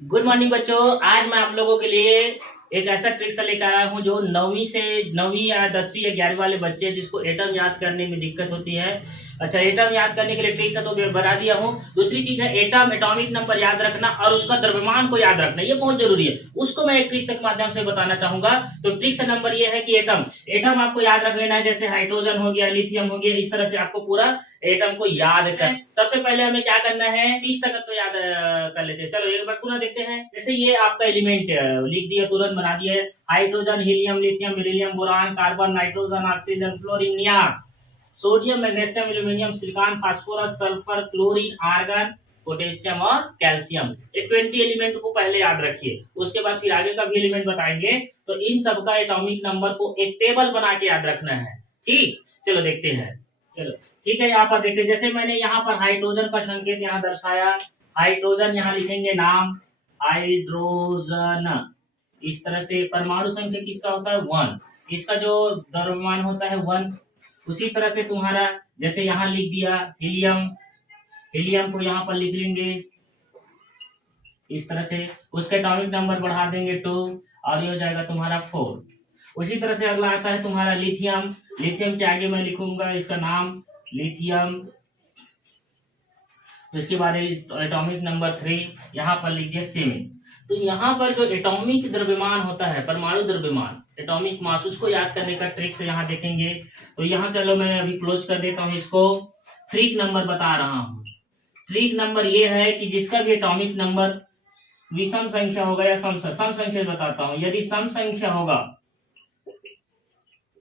Good morning बच्चों। आज मैं आप लोगों के लिए एक ऐसा ट्रिक्स लेकर आया हूँ जो नौवीं या 10वीं या 11वीं वाले बच्चे हैं जिसको एटम याद करने में दिक्कत होती है। अच्छा, एटम याद करने के लिए ट्रिक्स है तो बता दिया हूँ। दूसरी चीज है एटॉमिक नंबर याद रखना और उसका द्रव्यमान को याद रखना, ये बहुत जरूरी है। उसको मैं एक ट्रिक्स के माध्यम से बताना चाहूंगा। तो ट्रिक्स नंबर ये है कि एटम एटम आपको याद रख लेना है। जैसे हाइड्रोजन हो गया, लिथियम हो गया, इस तरह से आपको पूरा एटम को याद कर। सबसे पहले हमें क्या करना है, 30 तक तो याद कर लेते हैं। चलो एक बार पुनः देखते हैं। जैसे ये आपका एलिमेंट लिख दिया, तुरंत बना दिया है। Hydrogen, helium, lithium, beryllium, boron, carbon, nitrogen, oxygen, fluorine, neon, sodium, magnesium, aluminium, silicon, phosphorus, sulphur, chlorine, argon, potassium और कैल्शियम। ये 20 एलिमेंट को पहले याद रखिए। उसके बाद फिर आगे का भी एलिमेंट बताएंगे। तो इन सबका एटॉमिक नंबर को एक टेबल बना के याद रखना है। ठीक, चलो देखते हैं। चलो ठीक है, यहाँ पर देखते हैं। जैसे मैंने यहाँ पर हाइड्रोजन का संकेत यहाँ दर्शाया। हाइड्रोजन यहाँ लिखेंगे नाम हाइड्रोजन। इस तरह से परमाणु संख्या किसका होता है 1, इसका जो द्रव्यमान होता है 1। उसी तरह से तुम्हारा जैसे यहाँ लिख दिया हीलियम, हीलियम को यहाँ पर लिख लेंगे इस तरह से। उसके एटॉमिक नंबर बढ़ा देंगे 2 और ये हो जाएगा तुम्हारा 4। उसी तरह से अगला आता है तुम्हारा लिथियम। लिथियम के आगे मैं लिखूंगा इसका नाम लिथियम। तो इसके बाद एटॉमिक नंबर 3 यहाँ पर लिख दिया 7। तो यहाँ पर जो एटॉमिक द्रव्यमान होता है, परमाणु द्रव्यमान, एटॉमिक मास, उसको याद करने का ट्रिक से यहाँ देखेंगे। तो यहाँ चलो मैं अभी क्लोज कर देता हूँ इसको। फ्रीक नंबर बता रहा हूँ। फ्रीक नंबर ये है कि जिसका भी एटॉमिक नंबर विषम संख्या होगा या सम संख्या बताता हूँ। यदि सम संख्या होगा,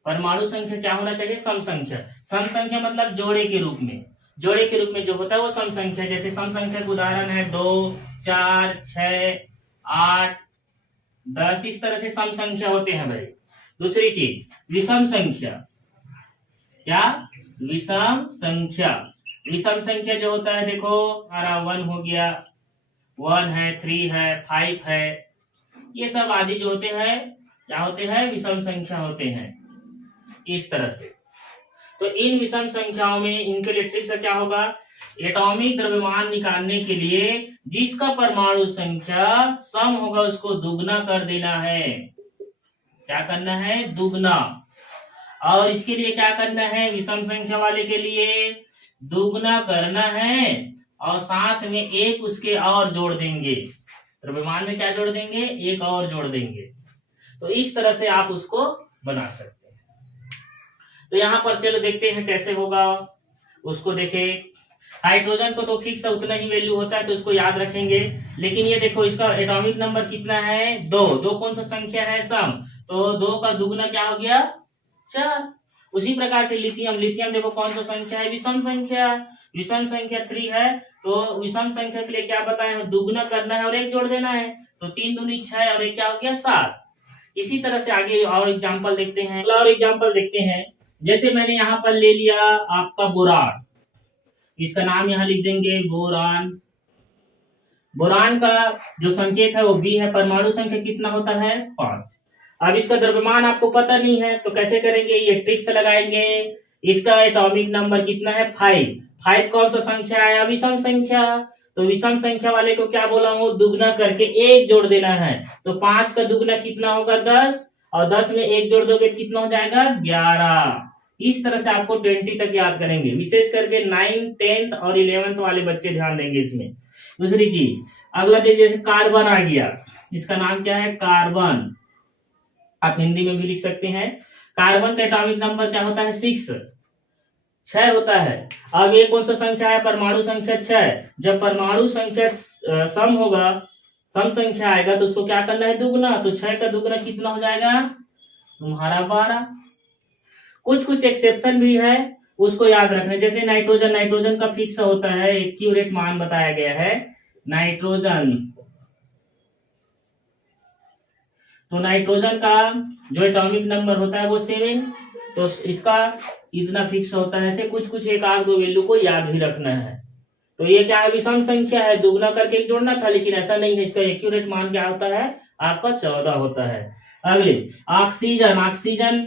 परमाणु संख्या क्या होना चाहिए, सम संख्या। सम संख्या मतलब जोड़े के रूप में, जोड़े के रूप में जो होता है वो सम संख्या। जैसे सम संख्या का उदाहरण है 2, 4, 6, 8, 10, इस तरह से सम संख्या होते हैं भाई। दूसरी चीज विषम संख्या। क्या, विषम संख्या। विषम संख्या जो होता है देखो हमारा 1 हो गया, 1 है, 3 है, 5 है, ये सब आदि जो होते हैं क्या होते हैं, विषम संख्या होते हैं इस तरह से। तो इन विषम संख्याओं में इनके लिए ट्रिक्स क्या होगा, एटॉमिक द्रव्यमान निकालने के लिए जिसका परमाणु संख्या सम होगा उसको दुगना कर देना है। क्या करना है, दुगना। और इसके लिए क्या करना है, विषम संख्या वाले के लिए दुगना करना है और साथ में एक उसके और जोड़ देंगे। द्रव्यमान में क्या जोड़ देंगे, एक और जोड़ देंगे। तो इस तरह से आप उसको बना सकते हैं। तो यहाँ पर चलो देखते हैं कैसे होगा उसको। देखे हाइड्रोजन को तो फिक्स उतना ही वैल्यू होता है तो उसको याद रखेंगे। लेकिन ये देखो इसका एटॉमिक नंबर कितना है 2। 2 कौन सा संख्या है, सम। तो 2 का दुगना क्या हो गया 4। उसी प्रकार से लिथियम, लिथियम देखो कौन सा संख्या है, विषम संख्या। विषम संख्या 3 है। तो विषम संख्या के लिए क्या बताए, दुगना करना है और एक जोड़ देना है। तो 3 दूनी 6 और एक क्या हो गया 7। इसी तरह से आगे और एग्जाम्पल देखते हैं। और एग्जाम्पल देखते हैं। जैसे मैंने यहाँ पर ले लिया आपका बोरान, इसका नाम यहाँ लिख देंगे बोरान। बोरान का जो संकेत है वो बी है। परमाणु संख्या कितना होता है 5। अब इसका द्रव्यमान आपको पता नहीं है तो कैसे करेंगे, ये ट्रिक्स लगाएंगे। इसका एटॉमिक नंबर कितना है 5। 5 कौन सा संख्या है, विषम संख्या। तो विषम संख्या वाले को क्या बोला हूँ, दुगना करके एक जोड़ देना है। तो 5 का दुगना कितना होगा 10 और 10 में एक जोड़ दोगे कितना हो जाएगा 11। इस तरह से आपको 20 तक याद करेंगे। विशेष करके 9th 10th और 11th वाले बच्चे ध्यान देंगे इसमें। दूसरी चीज अगला देखिए, जैसे कार्बन आ गया, इसका नाम क्या है कार्बन। आप हिंदी में भी लिख सकते हैं। कार्बन का एटॉमिक नंबर क्या होता है 6 होता है। अब ये कौन सा संख्या है, परमाणु संख्या 6। जब परमाणु संख्या सम होगा, सम संख्या आएगा तो उसको क्या करना है दुगना। तो 6 का दुगना कितना हो जाएगा तुम्हारा 12। कुछ कुछ एक्सेप्शन भी है, उसको याद रखना। जैसे नाइट्रोजन, नाइट्रोजन का फिक्स होता है, एक्यूरेट मान बताया गया है नाइट्रोजन। तो नाइट्रोजन का जो एटॉमिक नंबर होता है वो 7। तो इसका इतना फिक्स होता है। ऐसे कुछ कुछ एक आध दो वैल्यू को याद भी रखना है। तो ये क्या है, विषम संख्या है, दुगना करके एक जोड़ना था, लेकिन ऐसा नहीं है। इसका एक्यूरेट मान क्या होता है आपका 14 होता है। अगले ऑक्सीजन, ऑक्सीजन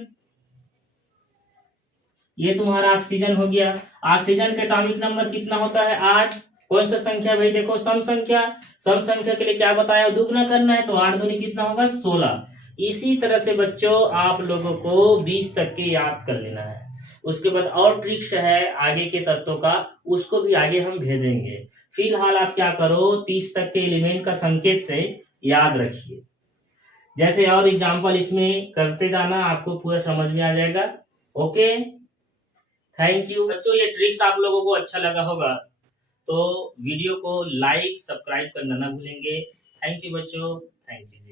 ये तुम्हारा ऑक्सीजन हो गया। ऑक्सीजन का एटॉमिक नंबर कितना होता है 8। कौन सा संख्या भाई? देखो सम संख्या। सम संख्या के लिए क्या बताया? दुगना करना है, तो 8 दूनी कितना होगा? 16। इसी तरह से बच्चों आप लोगों को 20 तक के याद कर लेना है। उसके बाद और ट्रिक्स है आगे के तत्वों का, उसको भी आगे हम भेजेंगे। फिलहाल आप क्या करो, 30 तक के एलिमेंट का संकेत से याद रखिए। जैसे और एग्जाम्पल इसमें करते जाना, आपको पूरा समझ में आ जाएगा। ओके, थैंक यू बच्चों। ये ट्रिक्स आप लोगों को अच्छा लगा होगा, तो वीडियो को लाइक सब्सक्राइब करना ना भूलेंगे। थैंक यू बच्चों, थैंक यू।